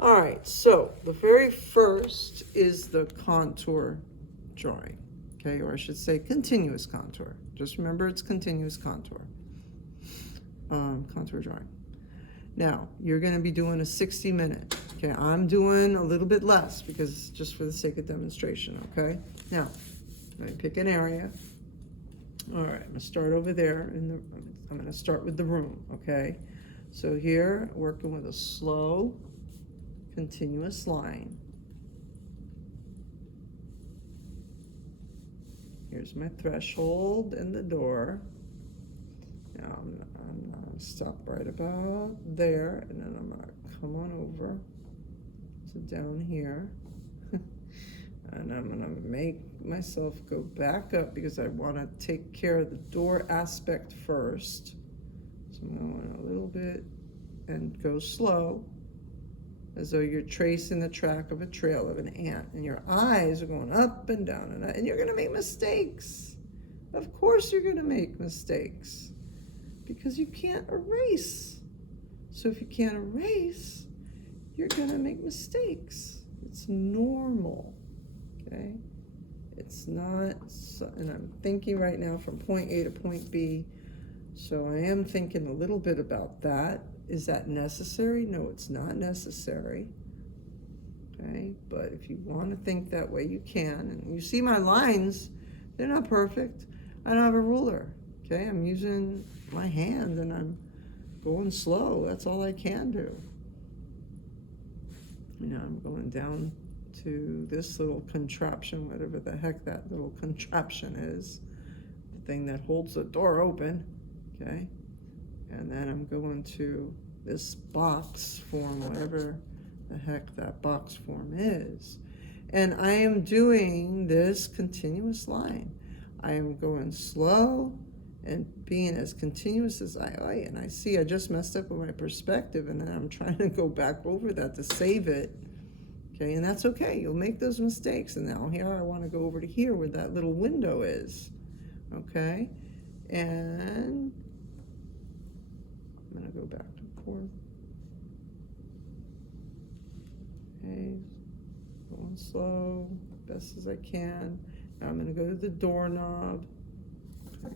All right, so the very first is the contour drawing, okay, or I should say continuous contour. Just remember it's continuous contour, contour drawing. Now, you're going to be doing a 60-minute, okay? I'm doing a little bit less because just for the sake of demonstration, okay? Now, let me pick an area. All right, I'm going to start over there, I'm going to start with the room, okay? So here, working with a slow, continuous line. Here's my threshold and the door. Now I'm gonna stop right about there, and then I'm gonna come on over to down here. And I'm gonna make myself go back up because I wanna take care of the door aspect first. So I'm going a little bit and go slow, as though you're tracing the track of a trail of an ant, and your eyes are going up and down, and you're gonna make mistakes. Of course you're gonna make mistakes, because you can't erase. So if you can't erase, you're gonna make mistakes. It's normal, okay? It's not, and I'm thinking right now from point A to point B, so I am thinking a little bit about that. Is that necessary? No, it's not necessary. Okay, but if you want to think that way, you can. And you see my lines, they're not perfect. I don't have a ruler. Okay, I'm using my hand and I'm going slow. That's all I can do. You know, I'm going down to this little contraption, whatever the heck that little contraption is, the thing that holds the door open. Okay. And then I'm going to this box form, whatever the heck that box form is. And I am doing this continuous line. I am going slow and being as continuous as and I see I just messed up with my perspective, and then I'm trying to go back over that to save it. Okay, and that's okay. You'll make those mistakes. And now here I want to go over to here where that little window is. Okay, and I'm going to go back and forth. Okay, going slow, best as I can. Now I'm going to go to the doorknob. Okay.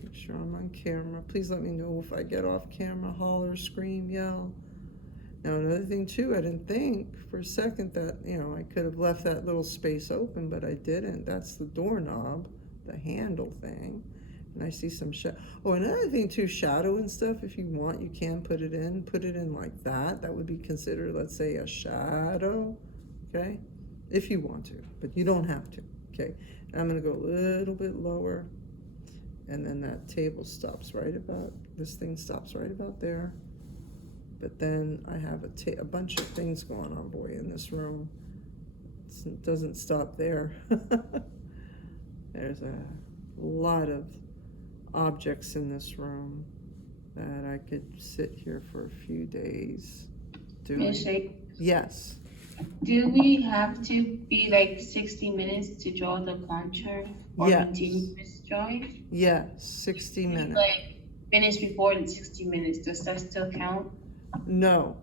Make sure I'm on camera. Please let me know if I get off camera, holler, scream, yell. Now another thing too, I didn't think for a second that, you know, I could have left that little space open, but I didn't. That's the doorknob, the handle thing. And I see some shadow. Oh, another thing too, shadow and stuff, if you want, you can put it in like that. That would be considered, let's say, a shadow, okay? If you want to, but you don't have to, okay? And I'm gonna go a little bit lower, and then that table stops right about, this thing stops right about there. But then I have a bunch of things going on, boy, in this room. It doesn't stop there. There's a lot of objects in this room that I could sit here for a few days doing. Yes. Do we have to be like 60 minutes to draw the contour or Yes. continuous drawing? Yes, 60 minutes. Like finish before the 60 minutes, does that still count? No,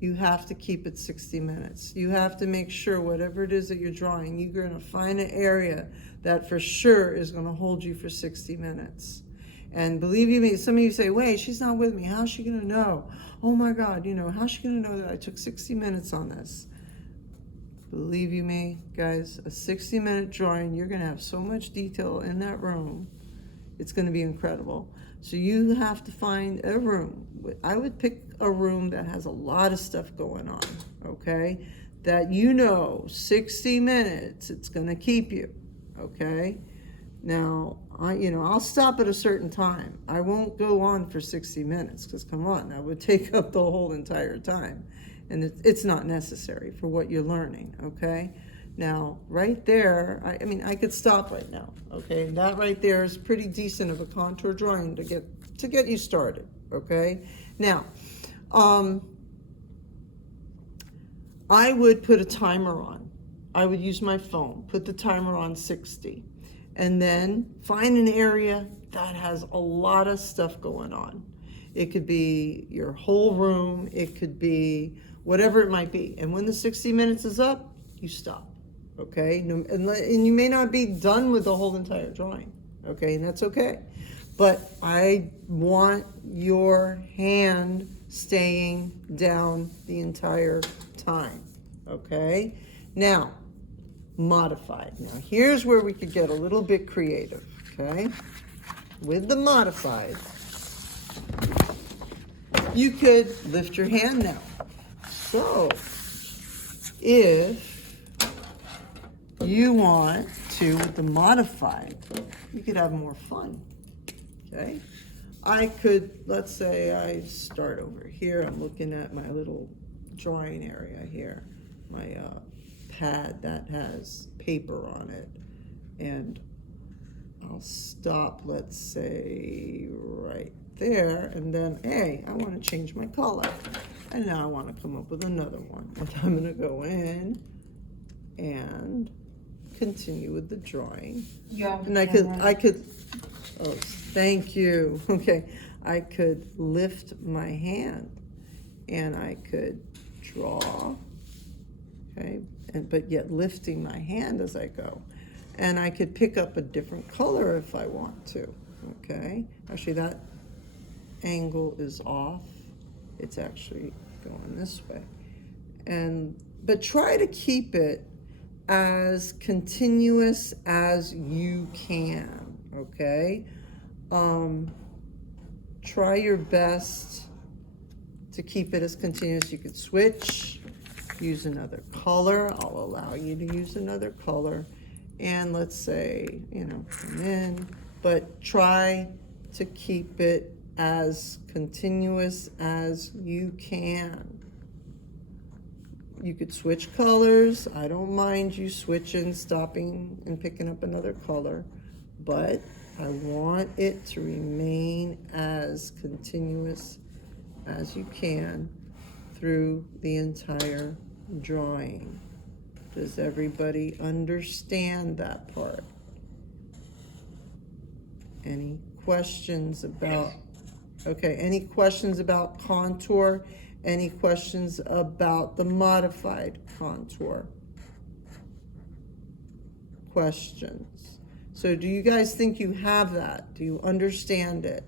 you have to keep it 60 minutes. You have to make sure whatever it is that you're drawing, you're going to find an area that for sure is going to hold you for 60 minutes. And believe you me, some of you say, wait, she's not with me. How's she going to know? Oh my God, you know, how's she going to know that I took 60 minutes on this? Believe you me, guys, a 60-minute drawing, you're going to have so much detail in that room. It's going to be incredible. So you have to find a room. I would pick a room that has a lot of stuff going on, okay? That you know, 60 minutes, it's going to keep you, okay? Now, I'll stop at a certain time. I won't go on for 60 minutes because, come on, that would take up the whole entire time. And it's not necessary for what you're learning, okay? Now, right there, I could stop right now, okay? That right there is pretty decent of a contour drawing to get you started, okay? Now, I would put a timer on. I would use my phone, put the timer on 60, and then find an area that has a lot of stuff going on. It could be your whole room. It could be whatever it might be. And when the 60 minutes is up, you stop, okay? And you may not be done with the whole entire drawing, okay? And that's okay. But I want your hand staying down the entire time, okay? Now, modified. Now, here's where we could get a little bit creative, okay? With the modified, you could lift your hand now. So, if you want to, with the modified, you could have more fun, okay? I could, let's say I start over here. I'm looking at my little drawing area here, my pad that has paper on it, and I'll stop, let's say, right there, and then, hey, I want to change my color, and now I want to come up with another one, and I'm going to go in and continue with the drawing. Yeah. And I could, oh, thank you. Okay, I could lift my hand, and I could draw, okay, but yet lifting my hand as I go. And I could pick up a different color if I want to, okay? Actually, that angle is off. It's actually going this way. But try to keep it as continuous as you can, okay? Try your best to keep it as continuous. You could switch, use another color. I'll allow you to use another color. And let's say, come in, but try to keep it as continuous as you can. You could switch colors. I don't mind you switching, stopping, and picking up another color, but I want it to remain as continuous as you can through the entire drawing. Does everybody understand that part? Any questions about, okay, any questions about contour? Any questions about the modified contour? Questions? So do you guys think you have that? Do you understand it?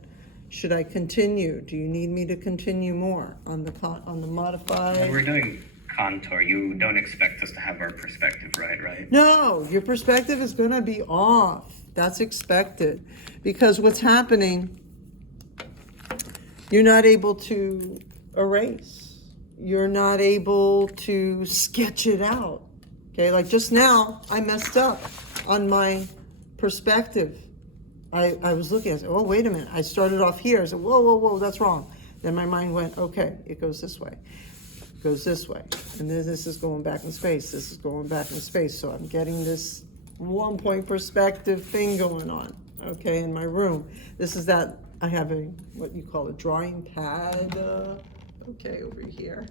Should I continue? Do you need me to continue more on the modified? When we're doing contour, you don't expect us to have our perspective right? No, your perspective is going to be off. That's expected. Because what's happening, you're not able to erase. You're not able to sketch it out. Okay, like just now, I messed up on my perspective. I was looking, I said, oh, wait a minute. I started off here. I said, whoa, that's wrong. Then my mind went, okay, it goes this way. Goes this way, and then this is going back in space, this is going back in space, so I'm getting this 1-point perspective thing going on, okay, in my room. This is that, I have what you call a drawing pad, okay, over here,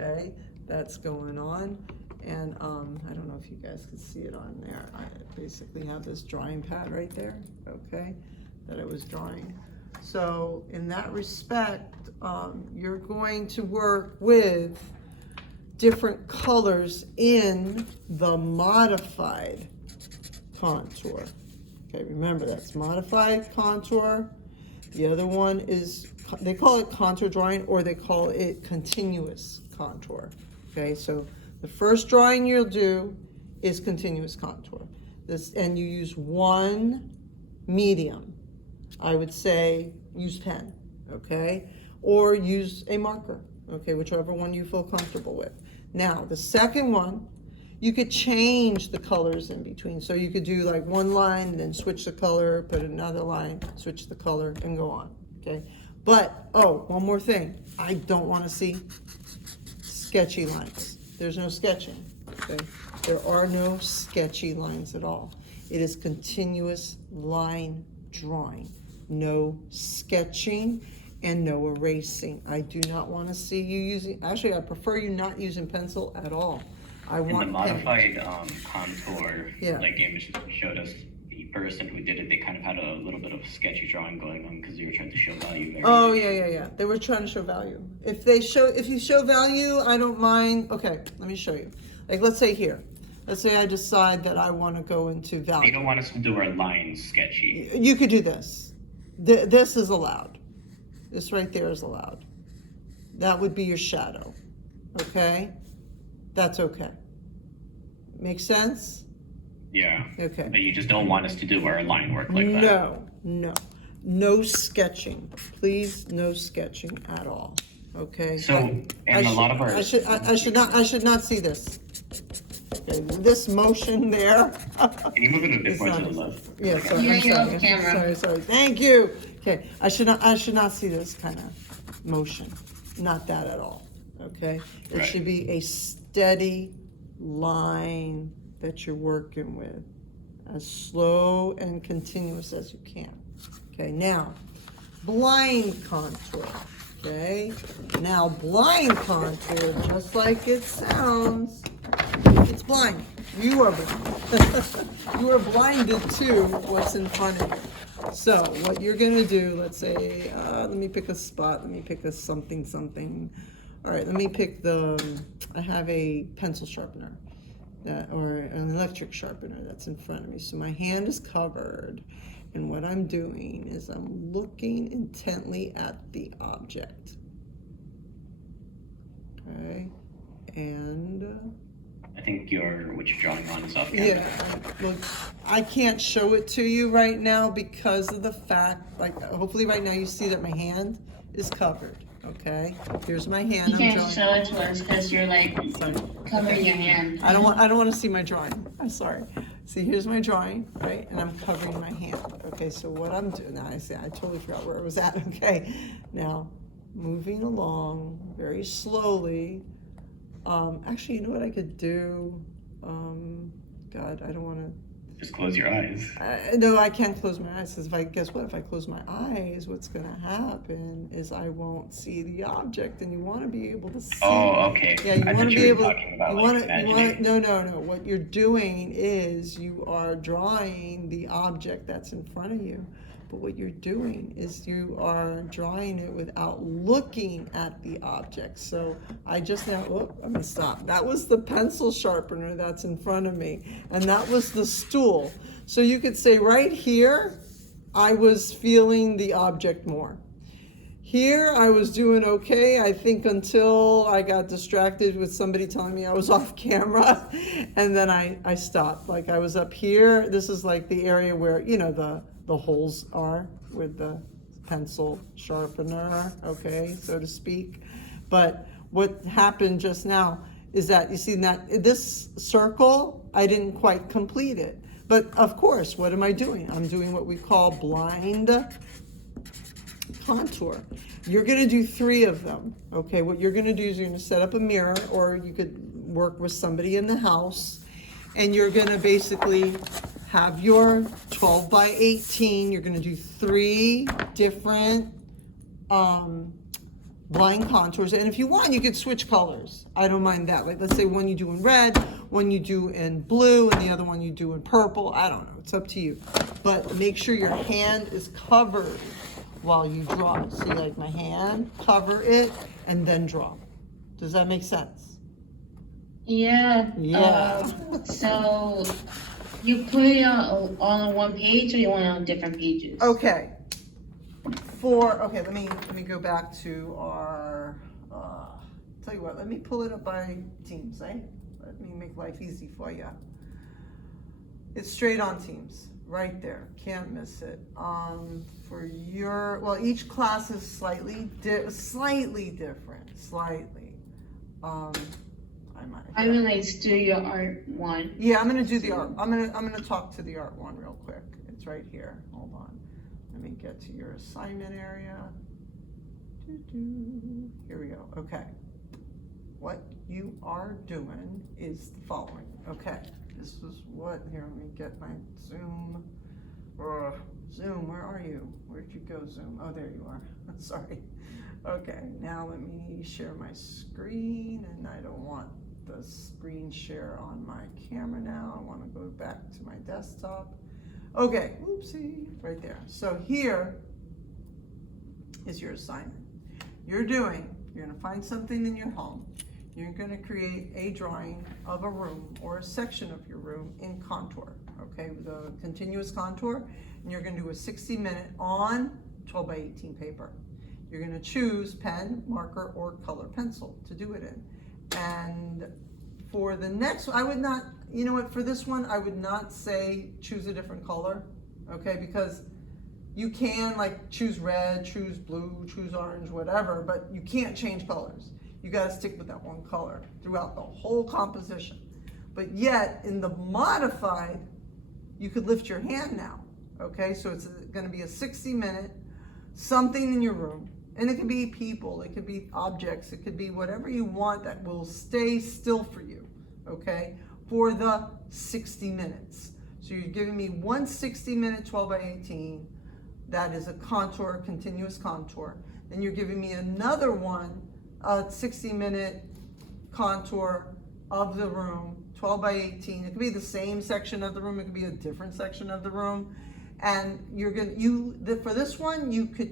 okay, that's going on, and I don't know if you guys can see it on there. I basically have this drawing pad right there, okay, that I was drawing. So in that respect, you're going to work with different colors in the modified contour. Okay, remember that's modified contour. The other one is, they call it contour drawing, or they call it continuous contour. Okay, so the first drawing you'll do is continuous contour. And you use one medium. I would say use pen, okay? Or use a marker, okay? Whichever one you feel comfortable with. Now, the second one, you could change the colors in between. So you could do like one line, and then switch the color, put another line, switch the color, and go on, okay? But, oh, one more thing. I don't want to see sketchy lines. There's no sketching, okay? There are no sketchy lines at all. It is continuous line drawing. No sketching and no erasing. I do not want to see you using, actually I prefer you not using pencil at all. I want in the modified contour, Yeah. like the image showed us, person who did it, they kind of had a little bit of sketchy drawing going on because you were trying to show value there. Oh, yeah. They were trying to show value. If you show value, I don't mind. Okay, let me show you. Like, let's say here. Let's say I decide that I want to go into They value. don't want us to do our lines sketchy. You could do this. This is allowed. This right there is allowed. That would be your shadow. Okay? That's okay. Make sense? Yeah. Okay. But you just don't want us to do our line work like that. No sketching. Please, no sketching at all. Okay? So, and a lot of our... I should not see this. Okay, this motion there. Can you move it a bit It's more to not- the left? Yeah, sorry. Yeah, I'm you're sorry. off camera. Sorry. Thank you. Okay, I should not see this kind of motion. Not that at all. Okay, it Right. should be a steady line that you're working with, as slow and continuous as you can. Okay, now blind contour. Okay, now blind contour, just like it sounds. It's blind. You are blind. You are blinded to what's in front of you. So what you're gonna do, let's say, let me pick a spot. Let me pick a something. All right, let me pick I have a pencil sharpener or an electric sharpener that's in front of me. So my hand is covered. And what I'm doing is I'm looking intently at the object. Okay, and I think what you're drawing on is off camera. yeah, look, I can't show it to you right now because of the fact, like, hopefully right now you see that my hand is covered. Okay, here's my hand. You I'm can't drawing. show it to us because you're like Sorry. covering your hand. I don't want to see my drawing. I'm sorry. See, here's my drawing, right? And I'm covering my hand. Okay, so what I'm doing now, I totally forgot where I was at. Okay, now moving along very slowly. Actually, you know what I could do? God, I don't want to. Just close your eyes. No, I can't close my eyes because guess what? If I close my eyes, what's going to happen is I won't see the object, and you want to be able to see. Oh, okay. Yeah, you I want thought to be you were able. talking about, You like, want to. imagining. No. What you're doing is you are drawing the object that's in front of you. But what you're doing is you are drawing it without looking at the object. So I just now, I'm gonna stop. That was the pencil sharpener that's in front of me. And that was the stool. So you could say right here, I was feeling the object more. Here I was doing okay, I think, until I got distracted with somebody telling me I was off camera. And then I stopped. Like I was up here. This is like the area where, the holes are with the pencil sharpener, okay, so to speak. But what happened just now is that, you see that this circle, I didn't quite complete it. But of course, what am I doing? I'm doing what we call blind contour. You're gonna do 3 of them, okay? What you're gonna do is you're gonna set up a mirror, or you could work with somebody in the house, and you're gonna basically have your 12 by 18. You're gonna do 3 different blind contours. And if you want, you could switch colors. I don't mind that. Like, let's say one you do in red, one you do in blue, and the other one you do in purple. I don't know, it's up to you. But make sure your hand is covered while you draw. See, like my hand, cover it, and then draw. Does that make sense? Yeah. Yeah. So you put it all on one page, or you want it on different pages? Okay. Let me go back to our, tell you what, let me pull it up by Teams, eh? Let me make life easy for you. It's straight on Teams, right there, can't miss it. Each class is slightly different, slightly. I mean, like Studio Art 1. Yeah, I'm gonna do the art. I'm gonna talk to the art one real quick. It's right here. Hold on. Let me get to your assignment area. Here we go. Okay. What you are doing is the following. Okay. This is what. Here, let me get my Zoom. Zoom, where are you? Where'd you go, Zoom? Oh, there you are. Sorry. Okay. Now let me share my screen, and I don't want the screen share on my camera now. I want to go back to my desktop. Okay, oopsie, right there. So here is your assignment. You're gonna find something in your home. You're gonna create a drawing of a room or a section of your room in contour, okay, with a continuous contour. And you're gonna do a 60-minute on 12 by 18 paper. You're gonna choose pen, marker, or color pencil to do it in. And for the next, I would not, you know what, for this one, I would not say choose a different color, okay, because you can like choose red, choose blue, choose orange, whatever, but you can't change colors. You gotta stick with that one color throughout the whole composition. But yet, in the modified, you could lift your hand now, okay? So it's gonna be a 60-minute, something in your room, and it could be people, it could be objects, it could be whatever you want that will stay still for you, okay? For the 60 minutes. So you're giving me one 60-minute 12 by 18, that is a contour, continuous contour. Then you're giving me another one, a 60-minute contour of the room, 12 by 18. It could be the same section of the room, it could be a different section of the room. And you're gonna, for this one, you could